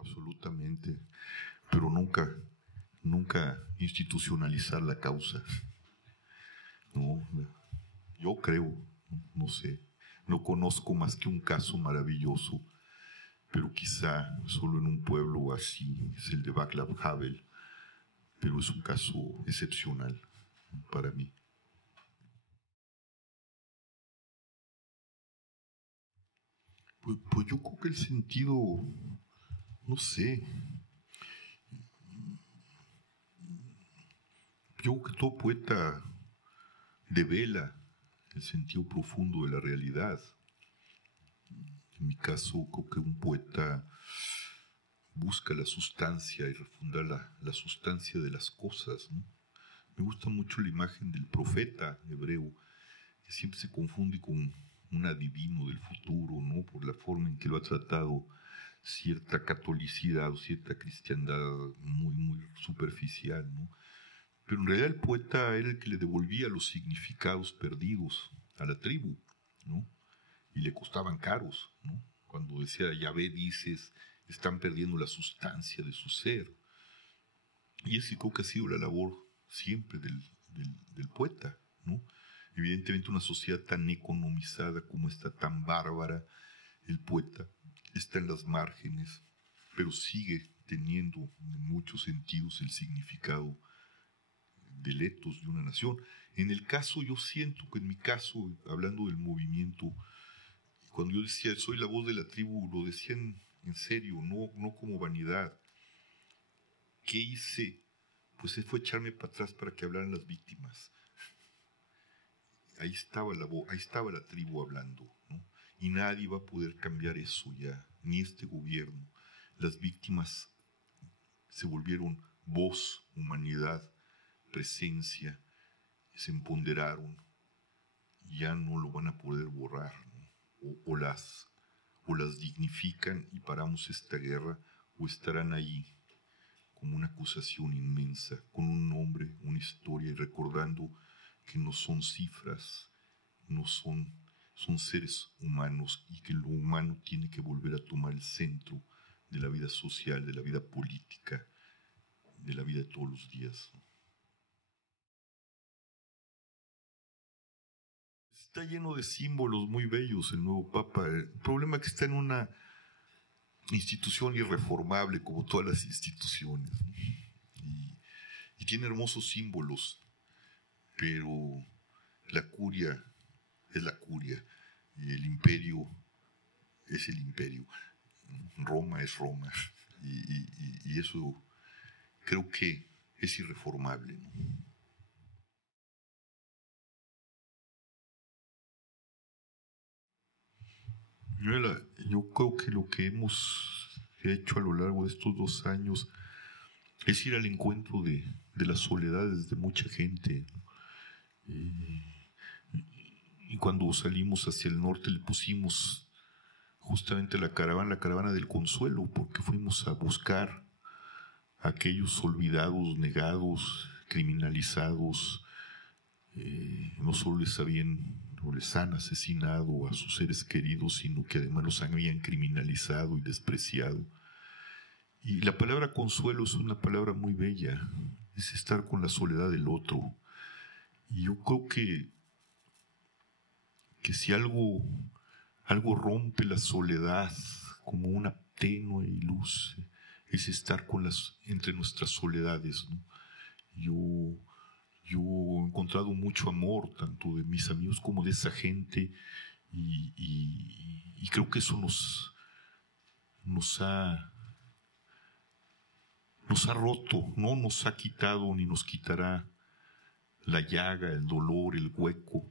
absolutamente, pero nunca institucionalizar la causa. No, yo creo, no sé, no conozco más que un caso maravilloso, pero quizá solo en un pueblo así, es el de Václav Havel, pero es un caso excepcional para mí. Pues yo creo que el sentido, no sé, yo creo que todo poeta devela el sentido profundo de la realidad. En mi caso, creo que un poeta busca la sustancia y refundar la sustancia de las cosas, ¿no? Me gusta mucho la imagen del profeta hebreo, que siempre se confunde con un adivino del futuro, ¿no? Por la forma en que lo ha tratado cierta catolicidad o cierta cristiandad muy superficial, ¿no? Pero en realidad el poeta era el que le devolvía los significados perdidos a la tribu, ¿no? Y le costaban caros, ¿no? Cuando decía Yahvé, dices, están perdiendo la sustancia de su ser. Y ese creo que ha sido la labor siempre del poeta, ¿no? Evidentemente una sociedad tan economizada como esta, tan bárbara, el poeta está en las márgenes, pero sigue teniendo en muchos sentidos el significado del etos de una nación. En el caso, yo siento que en mi caso, hablando del movimiento, cuando yo decía soy la voz de la tribu, lo decía en serio, no como vanidad. ¿Qué hice? Pues fue echarme para atrás para que hablaran las víctimas. Ahí estaba la voz, ahí estaba la tribu hablando, ¿no? Y nadie va a poder cambiar eso ya, ni este gobierno. Las víctimas se volvieron voz, humanidad, presencia, se empoderaron, ya no lo van a poder borrar, ¿no? o las dignifican y paramos esta guerra, o estarán ahí como una acusación inmensa, con un nombre, una historia, y recordando que no son cifras, son seres humanos, y que lo humano tiene que volver a tomar el centro de la vida social, de la vida política, de la vida de todos los días. Está lleno de símbolos muy bellos el nuevo Papa. El problema es que está en una institución irreformable como todas las instituciones, ¿no? Y tiene hermosos símbolos, pero la curia es la curia y el imperio es el imperio. Roma es Roma y eso creo que es irreformable, ¿no? Yo creo que lo que hemos hecho a lo largo de estos 2 años es ir al encuentro de las soledades de mucha gente. Y cuando salimos hacia el norte le pusimos justamente la caravana del consuelo, porque fuimos a buscar a aquellos olvidados, negados, criminalizados. No solo les han asesinado a sus seres queridos, sino que además los habían criminalizado y despreciado. Y la palabra consuelo es una palabra muy bella, es estar con la soledad del otro. Y yo creo que si algo rompe la soledad como una tenue luz, es estar entre nuestras soledades, ¿no? Yo he encontrado mucho amor, tanto de mis amigos como de esa gente, y creo que eso nos ha roto, no nos ha quitado ni nos quitará la llaga, el dolor, el hueco,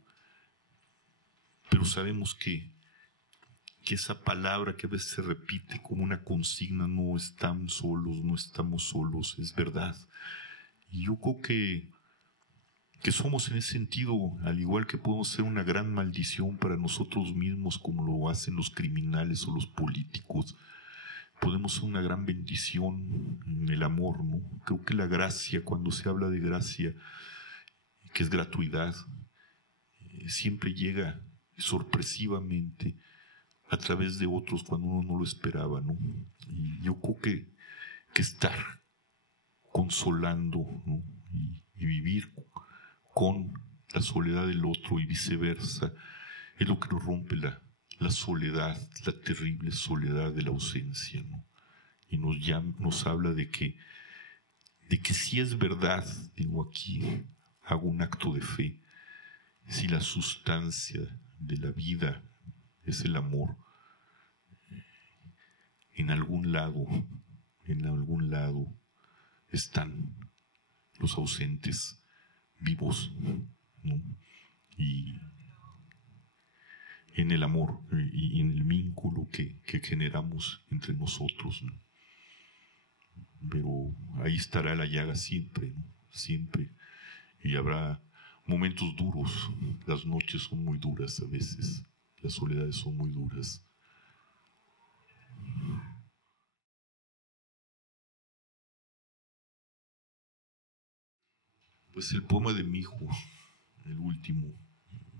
pero sabemos que esa palabra que a veces se repite como una consigna, no están solos, no estamos solos, es verdad. Y yo creo que somos en ese sentido, al igual que podemos ser una gran maldición para nosotros mismos, como lo hacen los criminales o los políticos, podemos ser una gran bendición en el amor, ¿no? Creo que la gracia, cuando se habla de gracia, que es gratuidad, siempre llega sorpresivamente a través de otros cuando uno no lo esperaba, ¿no? Y yo creo que estar consolando, ¿no? y vivir con la soledad del otro y viceversa es lo que nos rompe la soledad, la terrible soledad de la ausencia, ¿no? Y nos habla de que si es verdad, digo aquí, hago un acto de fe, si la sustancia de la vida es el amor, en algún lado están los ausentes vivos, ¿no? Y en el amor y en el vínculo que generamos entre nosotros, ¿no? Pero ahí estará la llaga siempre, ¿no? Siempre. Y habrá momentos duros. Las noches son muy duras a veces. Las soledades son muy duras. Pues el poema de mi hijo, el último,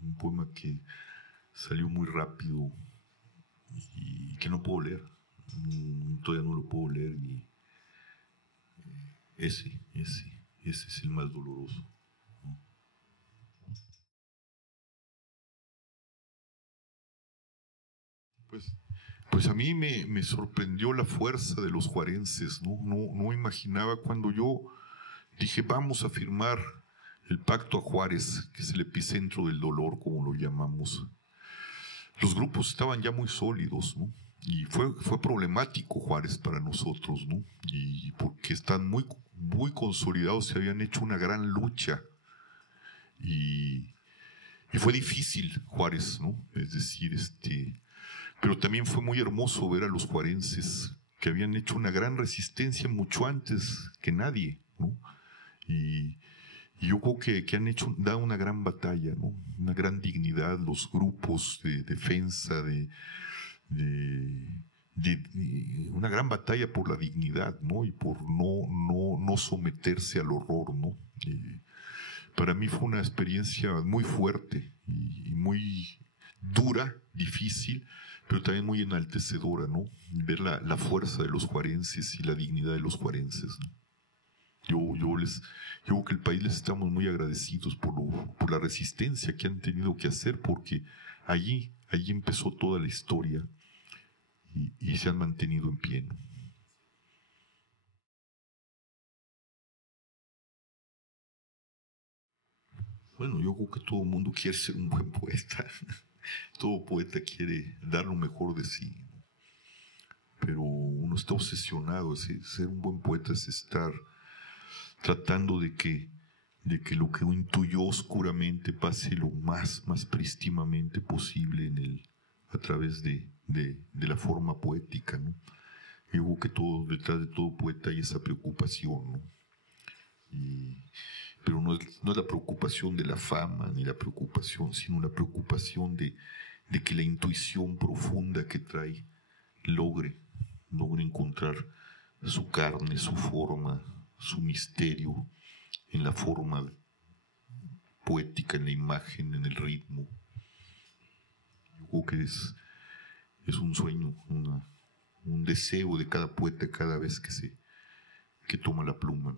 un poema que salió muy rápido y que no puedo leer. Todavía no lo puedo leer ni... Ese es el más doloroso, ¿no? Pues a mí me sorprendió la fuerza de los juarenses, ¿no? No imaginaba cuando yo dije, vamos a firmar el pacto a Juárez, que es el epicentro del dolor, como lo llamamos. Los grupos estaban ya muy sólidos, ¿no? Y fue problemático Juárez para nosotros, ¿no? Y porque están muy consolidados, se habían hecho una gran lucha. Y fue difícil Juárez, ¿no? Es decir, pero también fue muy hermoso ver a los juarenses que habían hecho una gran resistencia mucho antes que nadie, ¿no? Y yo creo que han dado una gran batalla, ¿no? Una gran dignidad, los grupos de defensa, una gran batalla por la dignidad, ¿no? Y por no someterse al horror, ¿no? Para mí fue una experiencia muy fuerte y muy dura, difícil, pero también muy enaltecedora, ¿no? Ver la fuerza de los juarenses y la dignidad de los juarenses, ¿no? Yo creo que el país les estamos muy agradecidos por la resistencia que han tenido que hacer, porque allí empezó toda la historia y se han mantenido en pie, ¿no? Bueno, yo creo que todo el mundo quiere ser un buen poeta. Todo poeta quiere dar lo mejor de sí, ¿no? Pero uno está obsesionado. Ser un buen poeta es estar tratando de que lo que intuyó oscuramente pase lo más prístimamente posible a través de la forma poética, ¿no? Yo creo que detrás de todo poeta hay esa preocupación, ¿no? Pero no es la preocupación de la fama ni la preocupación, sino la preocupación de que la intuición profunda que trae logre encontrar su carne, su forma, su misterio en la forma poética, en la imagen, en el ritmo. Yo creo que es un sueño, un deseo de cada poeta cada vez que toma la pluma.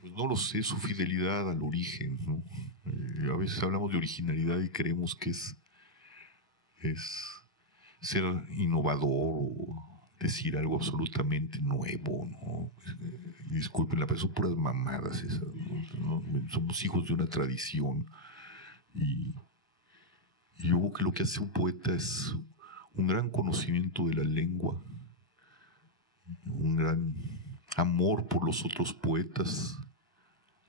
Pues no lo sé, su fidelidad al origen, ¿no? A veces hablamos de originalidad y creemos que es ser innovador o decir algo absolutamente nuevo, ¿no? Disculpen, pero son puras mamadas esas, ¿no? Somos hijos de una tradición y yo creo que lo que hace un poeta es un gran conocimiento de la lengua, un gran amor por los otros poetas,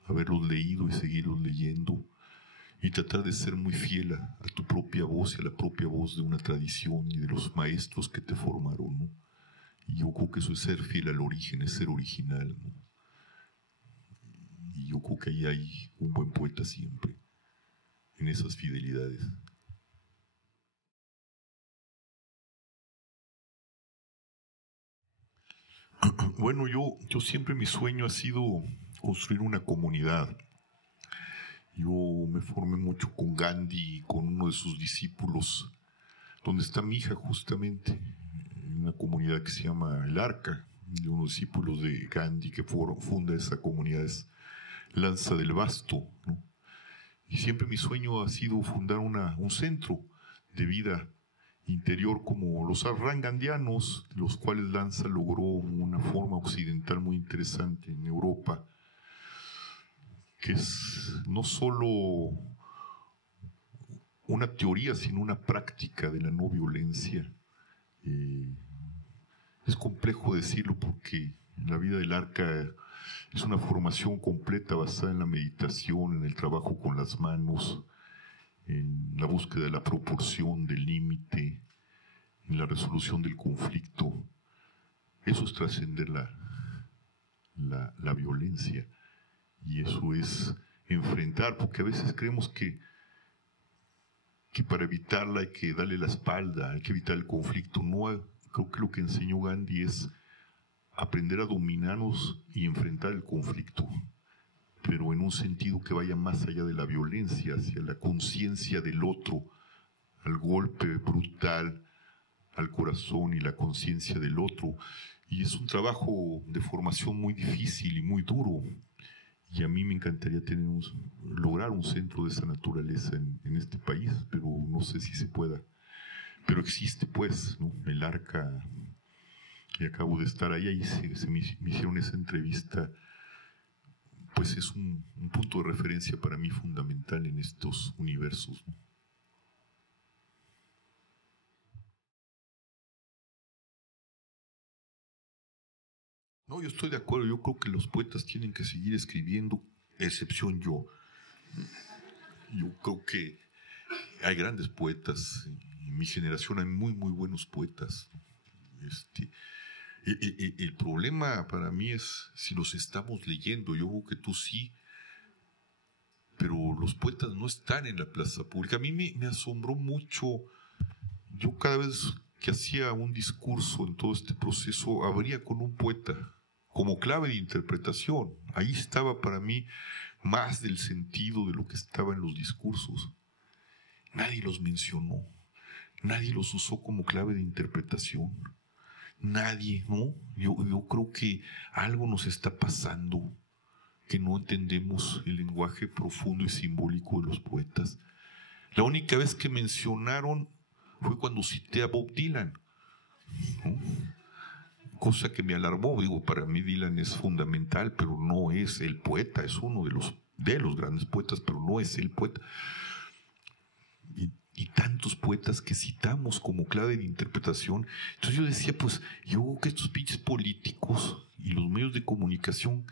haberlos leído y seguirlos leyendo, y tratar de ser muy fiel a tu propia voz y a la propia voz de una tradición y de los maestros que te formaron, ¿no? Y yo creo que eso es ser fiel al origen, es ser original, ¿no? Y yo creo que ahí hay un buen poeta siempre, en esas fidelidades. Bueno, yo siempre mi sueño ha sido construir una comunidad. Yo me formé mucho con Gandhi y con uno de sus discípulos, donde está mi hija justamente, en una comunidad que se llama El Arca, de unos discípulos de Gandhi que funda esa comunidad, es Lanza del Basto, ¿no? Y siempre mi sueño ha sido fundar un centro de vida interior como los rangandianos, de los cuales Lanza logró una forma occidental muy interesante en Europa, que es no solo una teoría, sino una práctica de la no violencia. Es complejo decirlo porque la vida del Arca es una formación completa basada en la meditación, en el trabajo con las manos, en la búsqueda de la proporción, del límite, en la resolución del conflicto. Eso es trascender la violencia. Y eso es enfrentar, porque a veces creemos que para evitarla hay que darle la espalda, hay que evitar el conflicto. No, creo que lo que enseñó Gandhi es aprender a dominarnos y enfrentar el conflicto, pero en un sentido que vaya más allá de la violencia, hacia la conciencia del otro, al golpe brutal al corazón y la conciencia del otro. Y es un trabajo de formación muy difícil y muy duro. Y a mí me encantaría lograr un centro de esa naturaleza en este país, pero no sé si se pueda. Pero existe, pues, ¿no? El Arca, y acabo de estar ahí me hicieron esa entrevista. Pues es un punto de referencia para mí fundamental en estos universos, ¿no? No, yo estoy de acuerdo. Yo creo que los poetas tienen que seguir escribiendo, excepción yo. Yo creo que hay grandes poetas. En mi generación hay muy, muy buenos poetas. El problema para mí es si los estamos leyendo. Yo creo que tú sí, pero los poetas no están en la plaza pública. A mí me asombró mucho. Yo cada vez que hacía un discurso en todo este proceso, abría con un poeta como clave de interpretación. Ahí estaba para mí más del sentido de lo que estaba en los discursos. Nadie los mencionó, nadie los usó como clave de interpretación. Nadie, ¿no? Yo creo que algo nos está pasando, que no entendemos el lenguaje profundo y simbólico de los poetas. La única vez que mencionaron fue cuando cité a Bob Dylan, ¿no? Cosa que me alarmó. Digo, para mí Dylan es fundamental, pero no es el poeta, es uno de los grandes poetas, pero no es el poeta. Y tantos poetas que citamos como clave de interpretación. Entonces yo decía, pues, yo creo que estos pinches políticos y los medios de comunicación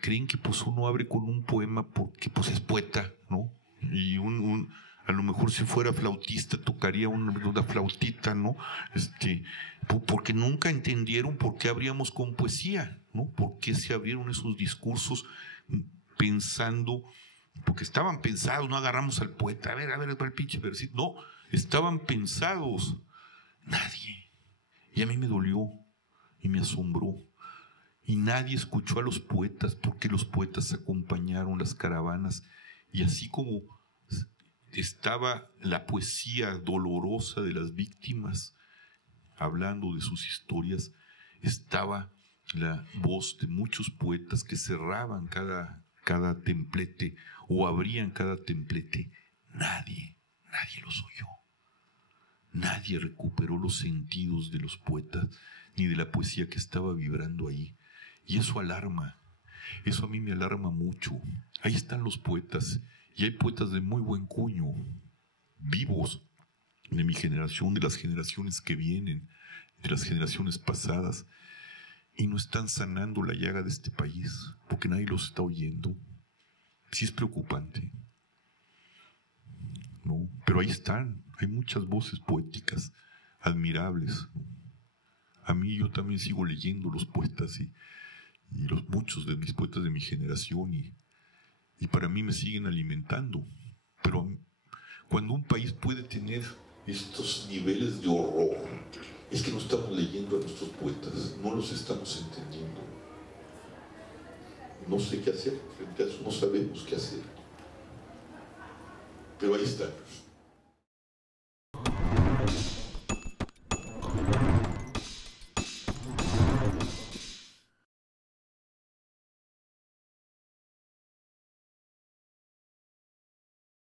creen que pues uno abre con un poema porque pues es poeta, ¿no? Y a lo mejor si fuera flautista tocaría una flautita, ¿no? Porque nunca entendieron por qué abríamos con poesía, ¿no? Por qué se abrieron esos discursos pensando, porque estaban pensados, no agarramos al poeta, a ver, el pinche versito, no, estaban pensados. Nadie. Y a mí me dolió y me asombró. Y nadie escuchó a los poetas porque los poetas acompañaron las caravanas. Y así como estaba la poesía dolorosa de las víctimas, hablando de sus historias, estaba la voz de muchos poetas que cerraban cada templete o abrían cada templete. Nadie los oyó. Nadie recuperó los sentidos de los poetas ni de la poesía que estaba vibrando ahí. Y eso alarma. Eso a mí me alarma mucho. Ahí están los poetas. Y hay poetas de muy buen cuño, vivos, de mi generación, de las generaciones que vienen, de las generaciones pasadas, y no están sanando la llaga de este país, porque nadie los está oyendo. Sí es preocupante, ¿no? Pero ahí están, hay muchas voces poéticas, admirables, ¿no? A mí yo también sigo leyendo los poetas y muchos de mis poetas de mi generación, y para mí me siguen alimentando. Pero cuando un país puede tener estos niveles de horror, es que no estamos leyendo a nuestros poetas, no los estamos entendiendo. No sé qué hacer, frente a eso no sabemos qué hacer. pero ahí está.